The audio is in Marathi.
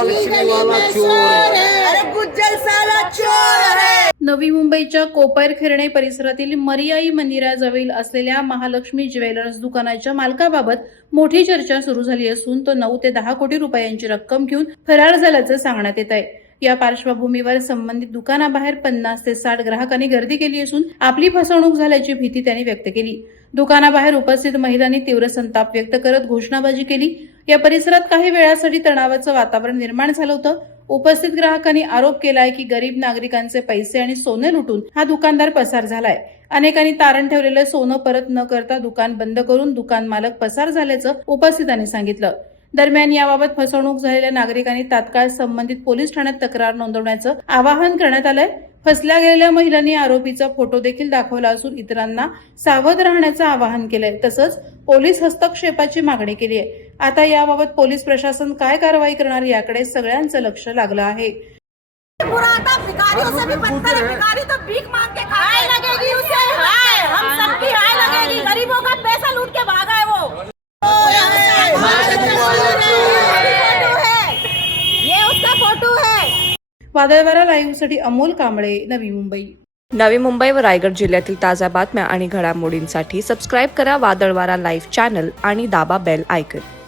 महालक्ष्मी वाला चोर है, अरे गुज्जर साला चोर है। नवी मुंबईच्या कोपर खिरणे परिसरातील मरियाई मंदिराजवळ असलेल्या महालक्ष्मी ज्वेलर्स दुकानाच्या मालकाबाबत मोठी चर्चा सुरू झाली असून तो 9 ते 10 कोटी रुपयांची रक्कम घेऊन फरार झाल्याचं सांगण्यात येत आहे। या पार्श्वभूमीवर संबंधित दुकानाबाहेर 50 ते 60 ग्राहकांनी गर्दी केली असून आपली फसवणूक झाल्याची भीती त्यांनी व्यक्त केली। दुकानाबाहेर उपस्थित महिलांनी तीव्र संताप व्यक्त करत घोषणाबाजी केली। या परिसरात काही वेळासाठी तणावाचं वातावरण निर्माण झालं होतं। उपस्थित ग्राहकांनी आरोप केलाय की गरीब नागरिकांचे पैसे आणि सोने लुटून हा दुकानदार पसार झालाय। अनेकांनी तारण ठेवलेलं सोनं परत न करता दुकान बंद करून दुकान मालक पसार झाल्याचं उपस्थितांनी सांगितलं। दरम्यान याबाबत फसवणूक झालेल्या नागरिकांनी तात्काळ संबंधित पोलीस ठाण्यात तक्रार नोंदवण्याचं आवाहन करण्यात आलंय। फसल्या गेलेल्या महिलांनी आरोपीचा फोटो देखील दाखवला असून इतरांना सावध राहण्याचं आवाहन केलंय। तसंच पोलीस हस्तक्षेपाची मागणी केली आहे। आता याबाबत पोलीस प्रशासन काय कारवाई करणार याकडे सगळ्यांचं लक्ष लागलं आहे। भिखारियों से भी बदतर है, भिखारी तो भीख मांग के खाए लगेगी उसे, हाय हम सबकी हाय लगेगी। गरीबों का पैसा लूट के भागा है वो। ये उसका फोटो है। वादळवारा लाईव्हसाठी अमोल कांबळे, नवी मुंबई। नवी मुंबई व रायगड जिल्ह्यातील ताज्या बातम्या आणि घडामोडींसाठी सबस्क्राईब करा वादळवारा लाईव्ह चॅनल आणि दाबा बेल आयकॉन।